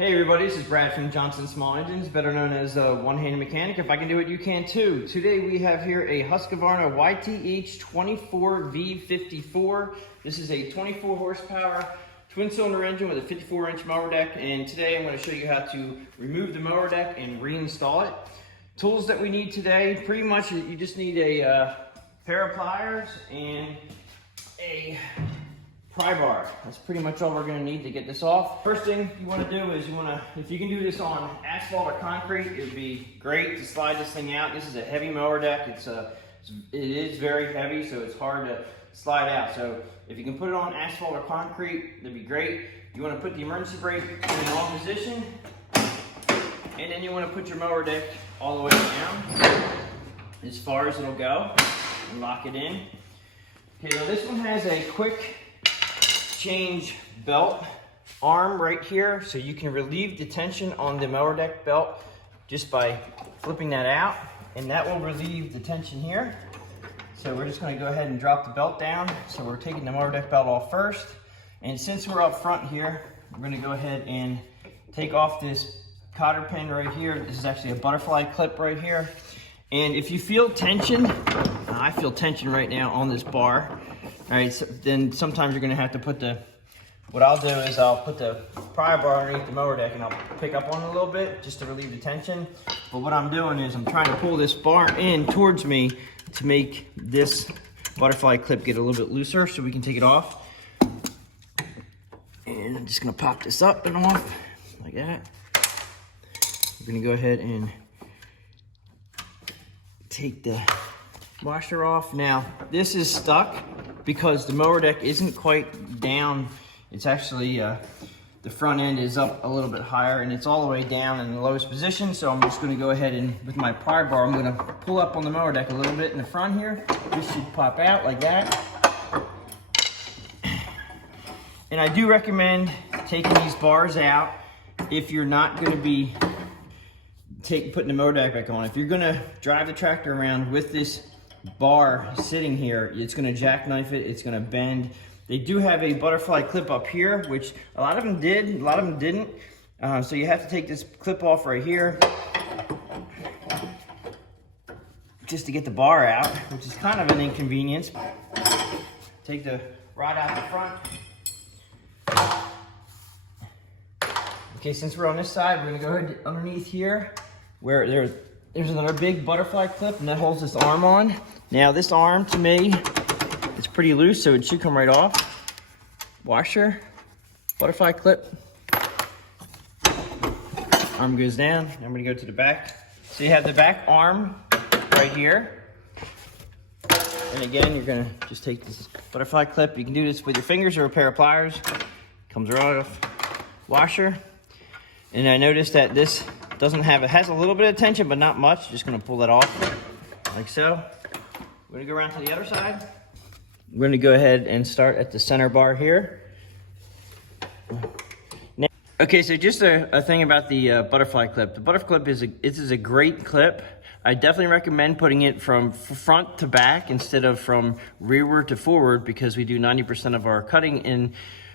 Hey everybody, this is Brad from Johnson Small Engines, better known as One-Handed Mechanic. If I can do it, you can too. Today we have here a Husqvarna YTH24V54. This is a 24 horsepower twin cylinder engine with a 54-inch mower deck, and today I'm going to show you how to remove the mower deck and reinstall it. Tools that we need today, pretty much you just need a pair of pliers and a pry bar. That's pretty much all we're going to need to get this off. First thing you want to do is if you can do this on asphalt or concrete, it would be great to slide this thing out. This is a heavy mower deck. It is very heavy, so it's hard to slide out. So if you can put it on asphalt or concrete, that'd be great. You want to put the emergency brake in an on position, and then you want to put your mower deck all the way down as far as it'll go and lock it in. Okay, now this one has a quick change belt arm right here, so you can relieve the tension on the mower deck belt just by flipping that out, and that will relieve the tension here. So we're just going to go ahead and drop the belt down. So we're taking the mower deck belt off first, and since we're up front here, we're going to go ahead and take off this cotter pin right here. This is actually a butterfly clip right here, and if you feel tension, I feel tension right now on this bar. All right, so then sometimes you're gonna have to put what I'll do is I'll put the pry bar underneath the mower deck and I'll pick up on it a little bit just to relieve the tension. But what I'm doing is I'm trying to pull this bar in towards me to make this butterfly clip get a little bit looser so we can take it off. And I'm just gonna pop this up and off like that. We're gonna go ahead and take the washer off. Now, this is stuck because the mower deck isn't quite down. It's actually, the front end is up a little bit higher and it's all the way down in the lowest position. So I'm just gonna go ahead and, with my pry bar, I'm gonna pull up on the mower deck a little bit in the front here. This should pop out like that. And I do recommend taking these bars out if you're not gonna be putting the mower deck back on. If you're gonna drive the tractor around with this bar sitting here, it's going to jackknife it, it's going to bend. They do have a butterfly clip up here, which a lot of them did, a lot of them didn't. So you have to take this clip off right here just to get the bar out, which is kind of an inconvenience. Take the rod out the front. Okay, since we're on this side, we're going to go ahead underneath here where there's another big butterfly clip, and that holds this arm on. Now this arm, to me, it's pretty loose, so it should come right off. Washer, butterfly clip. Arm goes down. I'm gonna go to the back. So you have the back arm right here. And again, you're gonna just take this butterfly clip. You can do this with your fingers or a pair of pliers. Comes right off. Washer. And I noticed that this it has a little bit of tension, but not much. Just gonna pull that off, like so. We're gonna go around to the other side. We're gonna go ahead and start at the center bar here. Now, okay, so just a thing about the butterfly clip. The butterfly clip is a great clip. I definitely recommend putting it from front to back instead of from rearward to forward, because we do 90% of our cutting in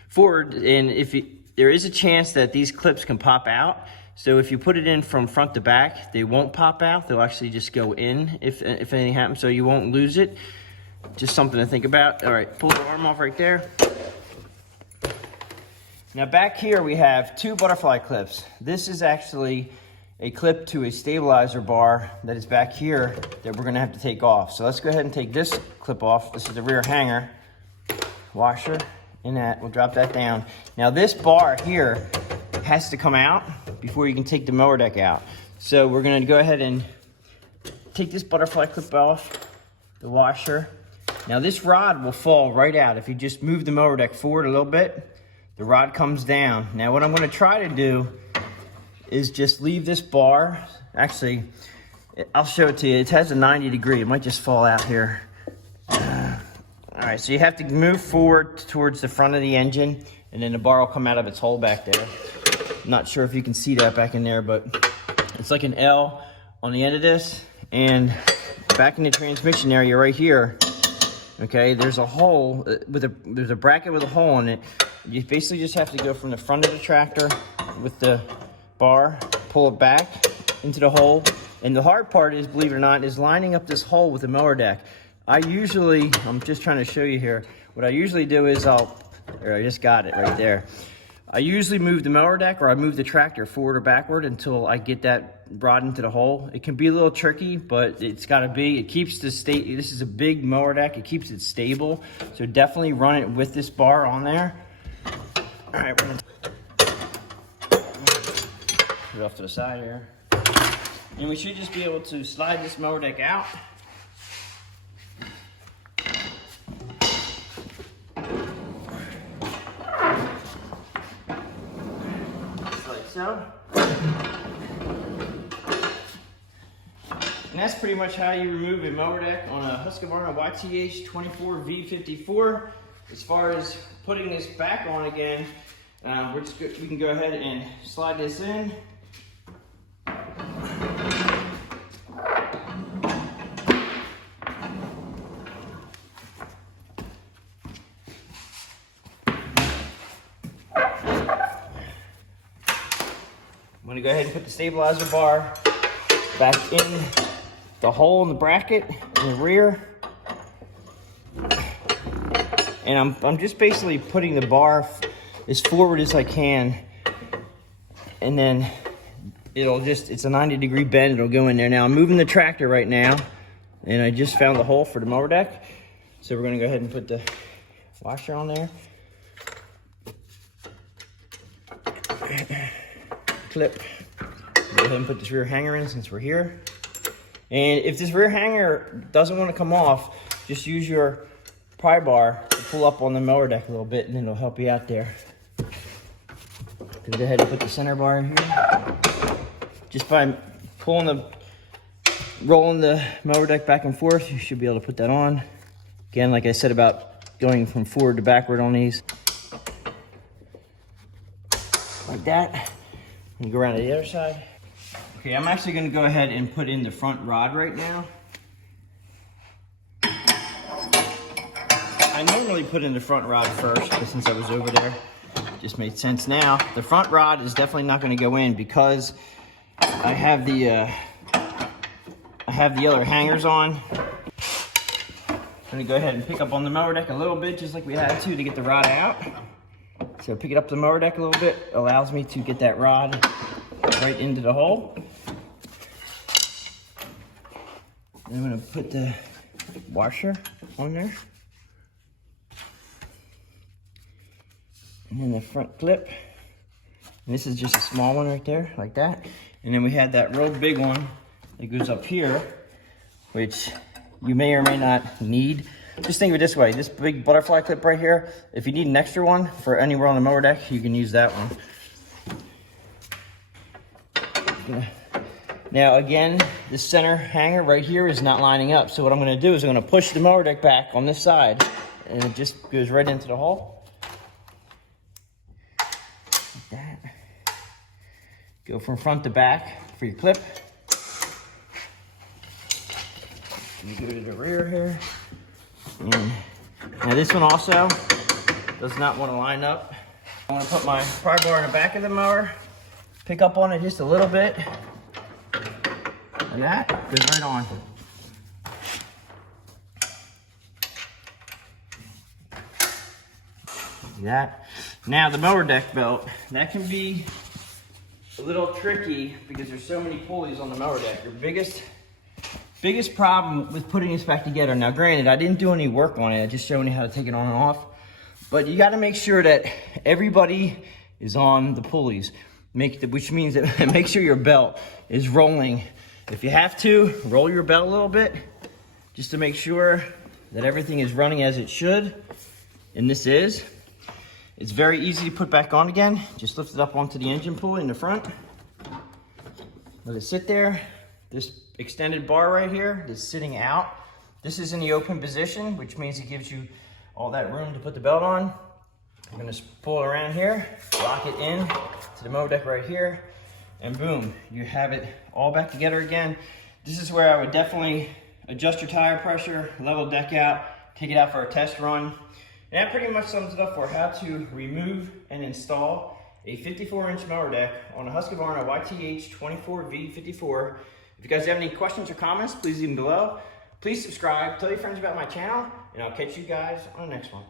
forward, and there is a chance that these clips can pop out. So if you put it in from front to back, they won't pop out. They'll actually just go in if anything happens, so you won't lose it. Just something to think about. All right, pull the arm off right there. Now back here we have two butterfly clips. This is actually a clip to a stabilizer bar that is back here that we're gonna have to take off. So let's go ahead and take this clip off. This is the rear hanger. Washer in that, we'll drop that down. Now this bar here has to come out before you can take the mower deck out. So we're gonna go ahead and take this butterfly clip off, the washer. Now this rod will fall right out. If you just move the mower deck forward a little bit, the rod comes down. Now what I'm gonna try to do is just leave this bar. Actually, I'll show it to you. It has a 90 degree. It might just fall out here. All right, so you have to move forward towards the front of the engine, and then the bar will come out of its hole back there. Not sure if you can see that back in there, but it's like an L on the end of this, and back in the transmission area right here, okay, there's a hole there's a bracket with a hole in it. You basically just have to go from the front of the tractor with the bar, pull it back into the hole. And the hard part is, believe it or not, is lining up this hole with the mower deck. I'm just trying to show you here. What I usually do is I just got it right there. I usually move the mower deck, or I move the tractor forward or backward until I get that rod into the hole. It can be a little tricky, but it's gotta be. It keeps the state. This is a big mower deck. It keeps it stable. So definitely run it with this bar on there. All right, we're gonna put it off to the side here. And we should just be able to slide this mower deck out. So, and that's pretty much how you remove a mower deck on a Husqvarna YTH24V54. As far as putting this back on again, we can go ahead and slide this in. I'm gonna go ahead and put the stabilizer bar back in the hole in the bracket in the rear. And I'm just basically putting the bar as forward as I can. And then it's a 90-degree bend, it'll go in there. Now I'm moving the tractor right now, and I just found the hole for the mower deck. So we're gonna go ahead and put the washer on there. Clip. Go ahead and put this rear hanger in since we're here. And if this rear hanger doesn't want to come off, just use your pry bar to pull up on the mower deck a little bit, and it'll help you out there. Go ahead and put the center bar in here. Just by rolling the mower deck back and forth, you should be able to put that on. Again, like I said about going from forward to backward on these. Like that. And go around to the other side. Okay, I'm actually gonna go ahead and put in the front rod right now. I normally put in the front rod first, but since I was over there, it just made sense now. The front rod is definitely not gonna go in because I have the other hangers on. I'm gonna go ahead and pick up on the mower deck a little bit, just like we had to get the rod out. So pick it up the mower deck a little bit, allows me to get that rod right into the hole. And I'm gonna put the washer on there. And then the front clip. And this is just a small one right there, like that. And then we had that real big one that goes up here, which you may or may not need. Just think of it this way, this big butterfly clip right here, if you need an extra one for anywhere on the mower deck, you can use that one. Now again, this center hanger right here is not lining up. So what I'm gonna do is I'm gonna push the mower deck back on this side, and it just goes right into the hole. Like that. Go from front to back for your clip. You go to the rear here. And now this one also does not want to line up. I want to put my pry bar in the back of the mower, pick up on it just a little bit, and that goes right on. Like that. Now the mower deck belt, that can be a little tricky because there's so many pulleys on the mower deck. Your biggest problem with putting this back together. Now granted, I didn't do any work on it, I just showing you how to take it on and off, but you got to make sure that everybody is on the pulleys, which means that make sure your belt is rolling. If you have to, roll your belt a little bit just to make sure that everything is running as it should, and this is. It's very easy to put back on again. Just lift it up onto the engine pulley in the front, let it sit there. This extended bar right here is sitting out. This is in the open position, which means it gives you all that room to put the belt on. I'm gonna pull it around here, lock it in to the mower deck right here, and boom, you have it all back together again. This is where I would definitely adjust your tire pressure, level deck out, take it out for a test run. And that pretty much sums it up for how to remove and install a 54-inch mower deck on a Husqvarna YTH24V54. If you guys have any questions or comments, please leave them below. Please subscribe, tell your friends about my channel, and I'll catch you guys on the next one.